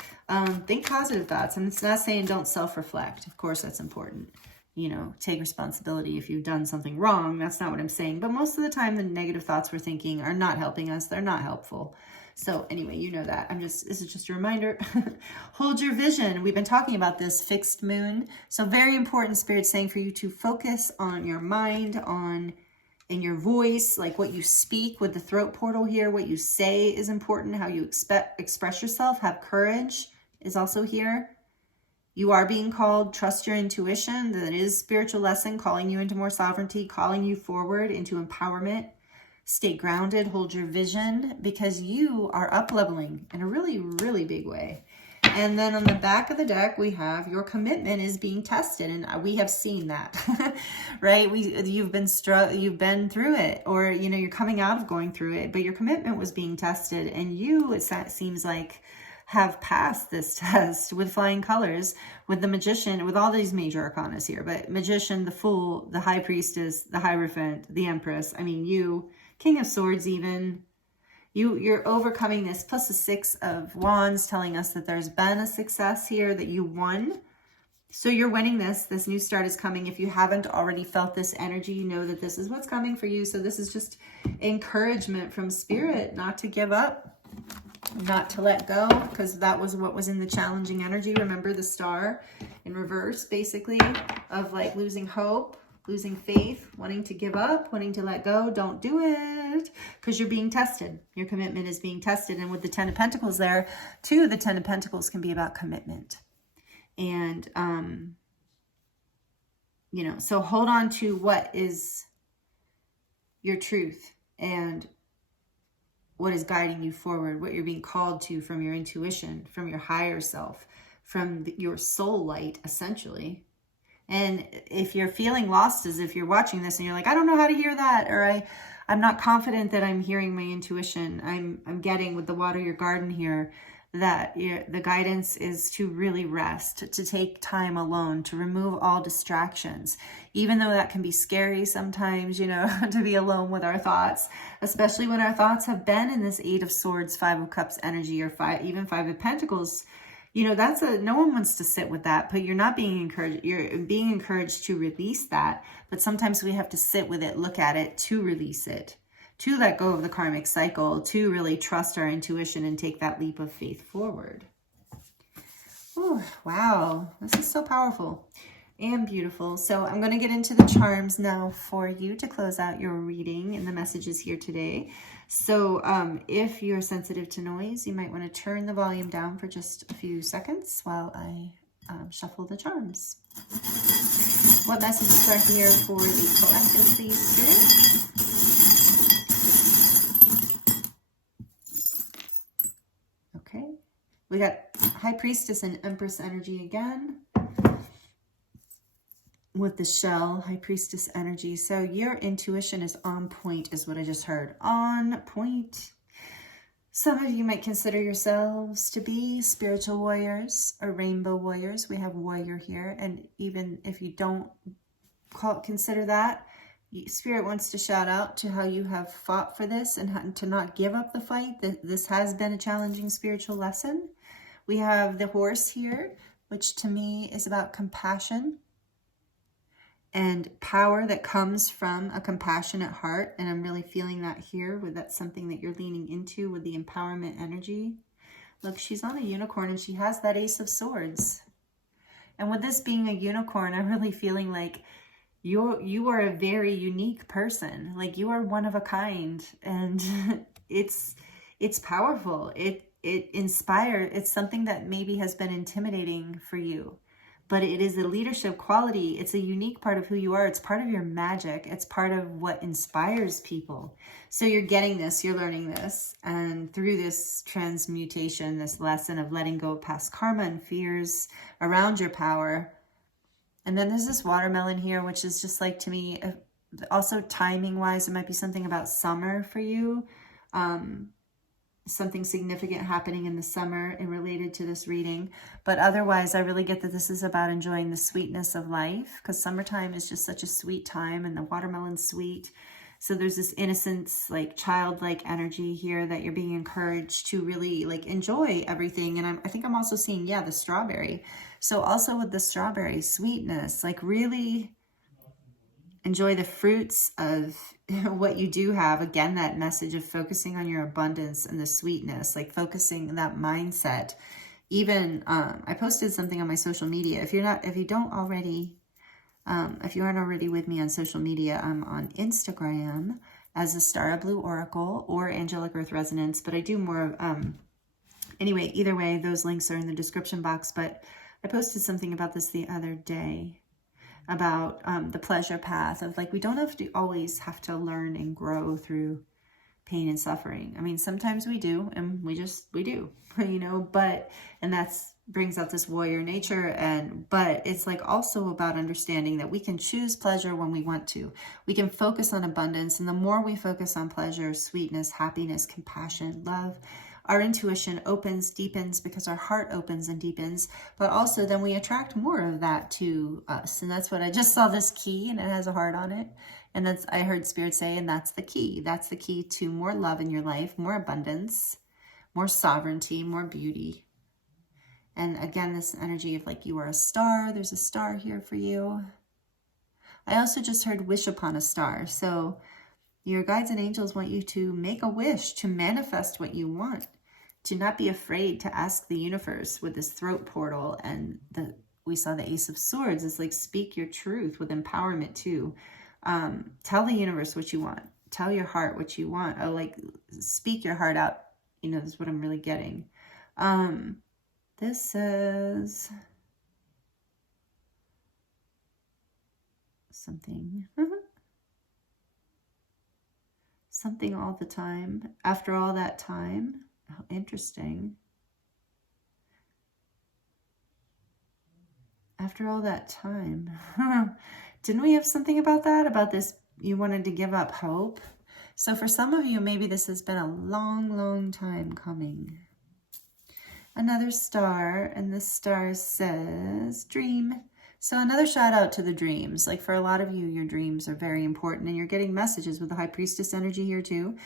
Think positive thoughts, and it's not saying don't self-reflect. Of course, that's important. You know, take responsibility if you've done something wrong. That's not what I'm saying. But most of the time, the negative thoughts we're thinking are not helping us. They're not helpful. So anyway, you know that. this is just a reminder. Hold your vision. We've been talking about this fixed moon. So very important, Spirit saying for you to focus on your mind, in your voice, like what you speak with the throat portal here. What you say is important. How you express yourself. Have courage is also here. You are being called. Trust your intuition. That is spiritual lesson calling you into more sovereignty, calling you forward into empowerment. Stay grounded. Hold your vision because you are up leveling in a really, really big way. And then on the back of the deck, we have your commitment is being tested. And we have seen that, right? You've been through it, or, you know, you're coming out of going through it, but your commitment was being tested. And you, it seems like, have passed this test with flying colors, with the Magician, with all these major arcanas here. But Magician, the Fool, the High Priestess, the Hierophant, the Empress. I mean, you, King of Swords even. You're overcoming this, plus the Six of Wands telling us that there's been a success here, that you won. So you're winning this. This new start is coming. If you haven't already felt this energy, you know that this is what's coming for you. So this is just encouragement from Spirit not to give up, not to let go, because that was what was in the challenging energy. Remember the star in reverse, basically, of like losing hope, losing faith, wanting to give up, wanting to let go. Don't do it because you're being tested. Your commitment is being tested. And with the Ten of Pentacles there, too, the Ten of Pentacles can be about commitment. And, you know, so hold on to what is your truth and what is guiding you forward, what you're being called to from your intuition, from your higher self, from your soul light, essentially. And if you're feeling lost, as if you're watching this and you're like, I don't know how to hear that, or I'm not confident that I'm hearing my intuition, I'm getting with the water your garden here, that the guidance is to really rest, to take time alone, to remove all distractions, even though that can be scary sometimes, you know, to be alone with our thoughts, especially when our thoughts have been in this Eight of Swords, Five of Cups energy, or even Five of Pentacles. You know, no one wants to sit with that, but you're not being encouraged. You're being encouraged to release that. But sometimes we have to sit with it, look at it, to release it, to let go of the karmic cycle, to really trust our intuition and take that leap of faith forward. Oh, wow. This is so powerful and beautiful. So I'm going to get into the charms now for you to close out your reading and the messages here today. So if you're sensitive to noise, you might want to turn the volume down for just a few seconds while I shuffle the charms. What messages are here for the collective, please, Spirit? Okay. We got High Priestess and Empress energy again. With the shell, High Priestess energy. So your intuition is on point, is what I just heard. On point. Some of you might consider yourselves to be spiritual warriors or rainbow warriors. We have warrior here. And even if you don't consider that, Spirit wants to shout out to how you have fought for this and to not give up the fight. This has been a challenging spiritual lesson. We have the Horse here, which to me is about compassion and power that comes from a compassionate heart. And I'm really feeling that here, with that's something that you're leaning into with the empowerment energy. Look, she's on a unicorn and she has that Ace of Swords. And with this being a unicorn, I'm really feeling like you are a very unique person. Like you are one of a kind. And it's powerful. It inspires. It's something that maybe has been intimidating for you, but it is a leadership quality. It's a unique part of who you are. It's part of your magic. It's part of what inspires people. So you're getting this, you're learning this. And through this transmutation, this lesson of letting go of past karma and fears around your power. And then there's this watermelon here, which is just like, to me, also timing wise, it might be something about summer for you. Something significant happening in the summer and related to this reading. But otherwise, I really get that this is about enjoying the sweetness of life, because summertime is just such a sweet time, and the watermelon's sweet. So there's this innocence, like childlike energy here that you're being encouraged to really like enjoy everything. And I think I'm also seeing, yeah, the strawberry. So also with the strawberry sweetness, like really enjoy the fruits of what you do have. Again, that message of focusing on your abundance and the sweetness, like focusing on that mindset. Even I posted something on my social media. If you aren't already with me on social media, I'm on Instagram as the Starseed Oracle or Angelic Earth Resonance, but I do more anyway, either way, those links are in the description box. But I posted something about this the other day, about the pleasure path of like, we don't always have to learn and grow through pain and suffering. I mean, sometimes we do, and we do, you know, and that's brings out this warrior nature. But it's like also about understanding that we can choose pleasure when we want to. We can focus on abundance. And the more we focus on pleasure, sweetness, happiness, compassion, love, our intuition opens, deepens, because our heart opens and deepens, but also then we attract more of that to us. And that's what I just saw, this key, and it has a heart on it. And that's, I heard Spirit say, and that's the key. That's the key to more love in your life, more abundance, more sovereignty, more beauty. And again, this energy of like, you are a star. There's a star here for you. I also just heard wish upon a star. So your guides and angels want you to make a wish, to manifest what you want, to not be afraid to ask the universe with this throat portal. And we saw the Ace of Swords. It's like, speak your truth with empowerment too. Tell the universe what you want. Tell your heart what you want. Oh, like, speak your heart out. You know, this is what I'm really getting. This says something. Something all the time. After all that time. Oh, interesting. After all that time. Didn't we have something about that? About this, you wanted to give up hope? So for some of you, maybe this has been a long, long time coming. Another star, and this star says dream. So another shout out to the dreams. Like for a lot of you, your dreams are very important, and you're getting messages with the High Priestess energy here too.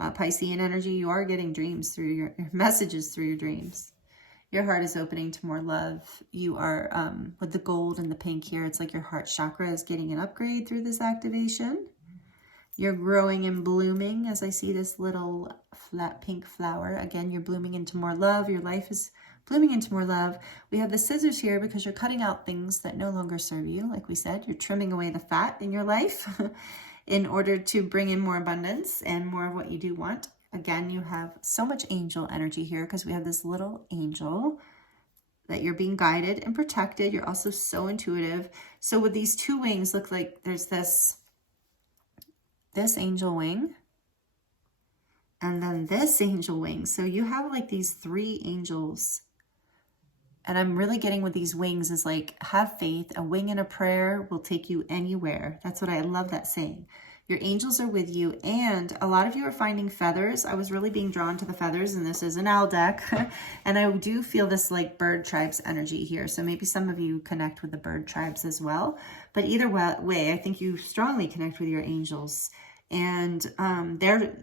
Piscean energy, you are getting dreams through your messages through your dreams. Your heart is opening to more love. You are, with the gold and the pink here, it's like your heart chakra is getting an upgrade through this activation. You're growing and blooming as I see this little flat pink flower. Again, you're blooming into more love. Your life is blooming into more love. We have the scissors here because you're cutting out things that no longer serve you. Like we said, you're trimming away the fat in your life in order to bring in more abundance and more of what you do want. Again, you have so much angel energy here because we have this little angel that you're being guided and protected. You're also so intuitive. So with these two wings, look like there's this angel wing and then this angel wing. So you have like these three angels. And I'm really getting with these wings is like, have faith. A wing and a prayer will take you anywhere. That's what I love that saying. Your angels are with you, and a lot of you are finding feathers. I was really being drawn to the feathers, and this is an owl deck. And I do feel this like bird tribes energy here. So maybe some of you connect with the bird tribes as well. But either way, I think you strongly connect with your angels. And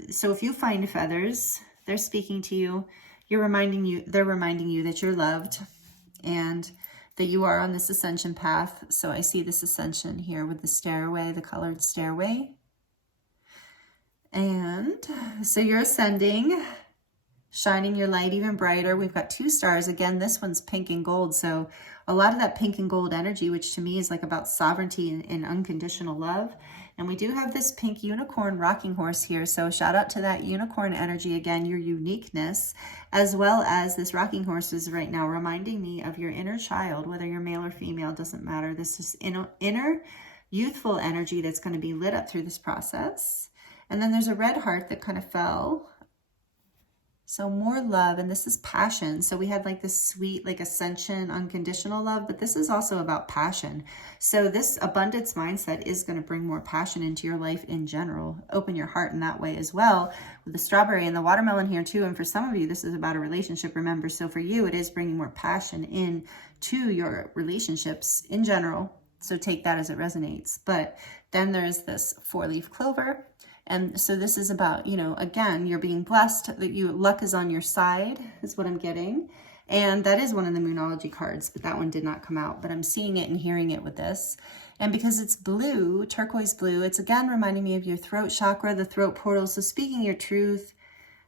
so if you find feathers, they're speaking to you. They're reminding you that you're loved and that you are on this ascension path. So I see this ascension here with the stairway, the colored stairway. And so you're ascending shining your light even brighter. We've got 2 stars. Again, this one's pink and gold. So a lot of that pink and gold energy, which to me is like about sovereignty and unconditional love. And we do have this pink unicorn rocking horse here. So shout out to that unicorn energy. Again, your uniqueness, as well as this rocking horse is right now reminding me of your inner child, whether you're male or female, doesn't matter. This is inner youthful energy that's going to be lit up through this process. And then there's a red heart that kind of fell. So more love, and this is passion. So we had like this sweet, like ascension, unconditional love, but this is also about passion. So this abundance mindset is going to bring more passion into your life in general. Open your heart in that way as well, with the strawberry and the watermelon here too. And for some of you, this is about a relationship, remember. So for you, it is bringing more passion in to your relationships in general. So take that as it resonates. But then there's this 4-leaf clover. And so this is about, you know, again, you're being blessed, that luck is on your side, is what I'm getting. And that is one of the Moonology cards, but that one did not come out. But I'm seeing it and hearing it with this. And because it's blue, turquoise blue, it's again reminding me of your throat chakra, the throat portal. So speaking your truth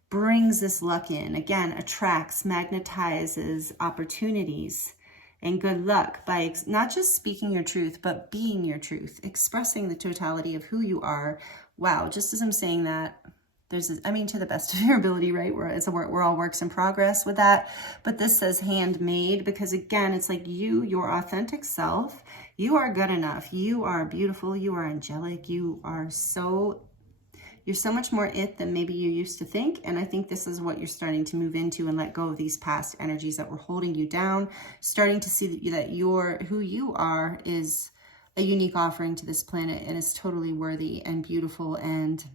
brings this luck in. Again, attracts, magnetizes opportunities and good luck by not just speaking your truth, but being your truth, expressing the totality of who you are. Wow, just as I'm saying that, there's this, I mean, to the best of your ability, right? We're all works in progress with that. But this says handmade, because again, it's like your authentic self, you are good enough. You are beautiful. You are angelic. You're so much more it than maybe you used to think. And I think this is what you're starting to move into and let go of these past energies that were holding you down, starting to see that who you are is a unique offering to this planet and is totally worthy and beautiful, and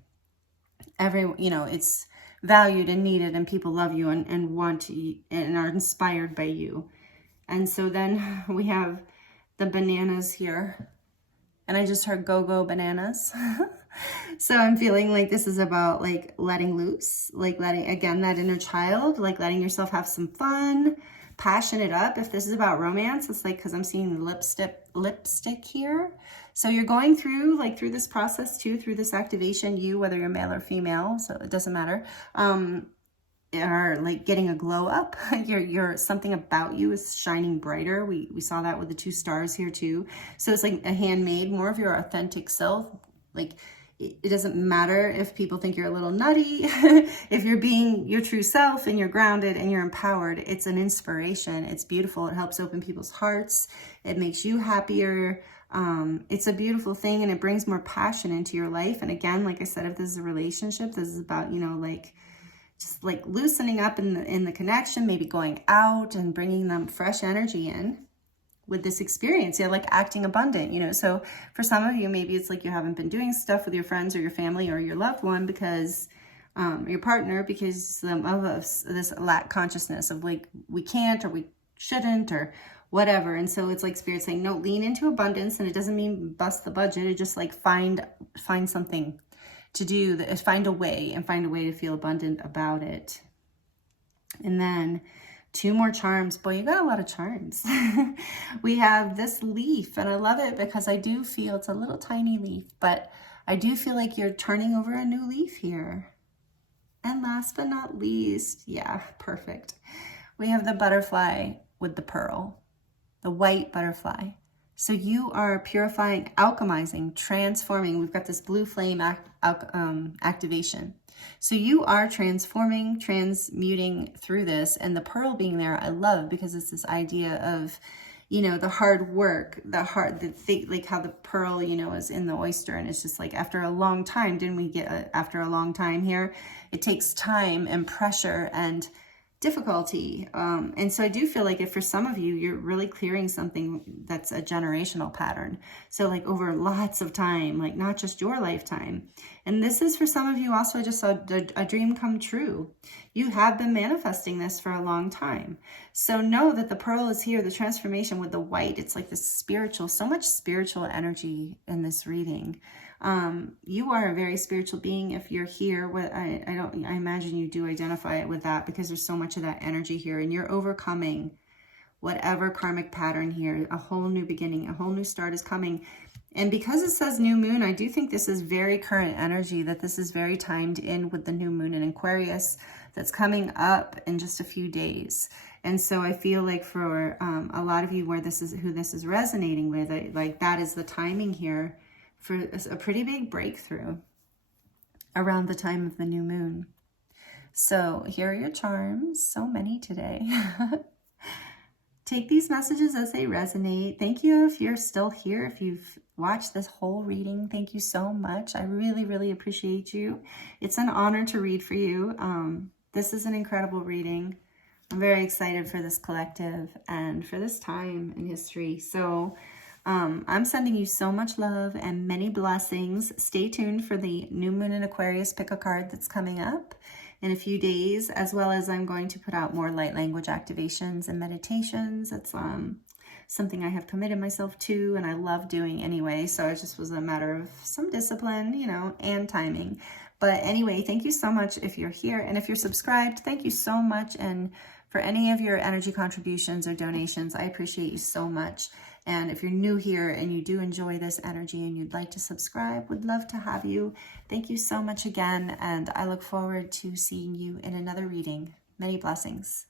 it's valued and needed, and people love you and want to and are inspired by you. And so then we have the bananas here, and I just heard go bananas. So I'm feeling like this is about like letting loose, like letting, again, that inner child, like letting yourself have some fun, passion it up. If this is about romance, it's like, because I'm seeing the lipstick here. So you're going through this process too, through this activation, whether you're male or female, so it doesn't matter, are like getting a glow up. You're something about you is shining brighter. We saw that with the 2 stars here too. So it's like a handmade, more of your authentic self. Like, it doesn't matter if people think you're a little nutty. If you're being your true self and you're grounded and you're empowered, it's an inspiration. It's beautiful. It helps open people's hearts. It makes you happier. It's a beautiful thing, and it brings more passion into your life. And again, like I said, if this is a relationship, this is about, just like loosening up in the connection, maybe going out and bringing them fresh energy in with this experience. Yeah, like acting abundant, So for some of you, maybe it's like you haven't been doing stuff with your friends or your family or your loved one because your partner, because of this lack consciousness of like, we can't or we shouldn't or whatever. And so it's like Spirit saying, no, lean into abundance. And it doesn't mean bust the budget. It just like find something to do, find a way to feel abundant about it. And then 2 more charms. Boy, you got a lot of charms. We have this leaf, and I love it because I do feel it's a little tiny leaf, but I do feel like you're turning over a new leaf here. And last but not least, yeah, perfect. We have the butterfly with the pearl, the white butterfly. So you are purifying, alchemizing, transforming. We've got this blue flame activation. So you are transforming, transmuting through this. And the pearl being there, I love, because it's this idea of, the hard work, like how the pearl, is in the oyster. And it's just like, after a long time, didn't we get after a long time here? It takes time and pressure and difficulty. And so I do feel like if for some of you, you're really clearing something that's a generational pattern. So like over lots of time, like not just your lifetime. And this is for some of you also, I just saw a dream come true. You have been manifesting this for a long time. So know that the pearl is here, the transformation with the white. It's like this spiritual, so much spiritual energy in this reading. You are a very spiritual being. If you're here, I imagine you do identify it with that, because there's so much of that energy here, and you're overcoming whatever karmic pattern here. A whole new beginning, a whole new start is coming. And because it says new moon, I do think this is very current energy, that this is very timed in with the new moon in Aquarius that's coming up in just a few days. And so I feel like for a lot of you who this is resonating with, like that is the timing here for a pretty big breakthrough around the time of the new moon. So here are your charms, so many today. Take these messages as they resonate. Thank you if you're still here, if you've watched this whole reading. Thank you so much. I really, really appreciate you. It's an honor to read for you. This is an incredible reading. I'm very excited for this collective and for this time in history. So I'm sending you so much love and many blessings. Stay tuned for the new moon in Aquarius pick a card that's coming up in a few days, as well as I'm going to put out more light language activations and meditations. It's something I have committed myself to and I love doing anyway. So it just was a matter of some discipline, you know, and timing. But anyway, thank you so much if you're here. And if you're subscribed, thank you so much. And for any of your energy contributions or donations, I appreciate you so much. And if you're new here and you do enjoy this energy and you'd like to subscribe, would love to have you. Thank you so much again. And I look forward to seeing you in another reading. Many blessings.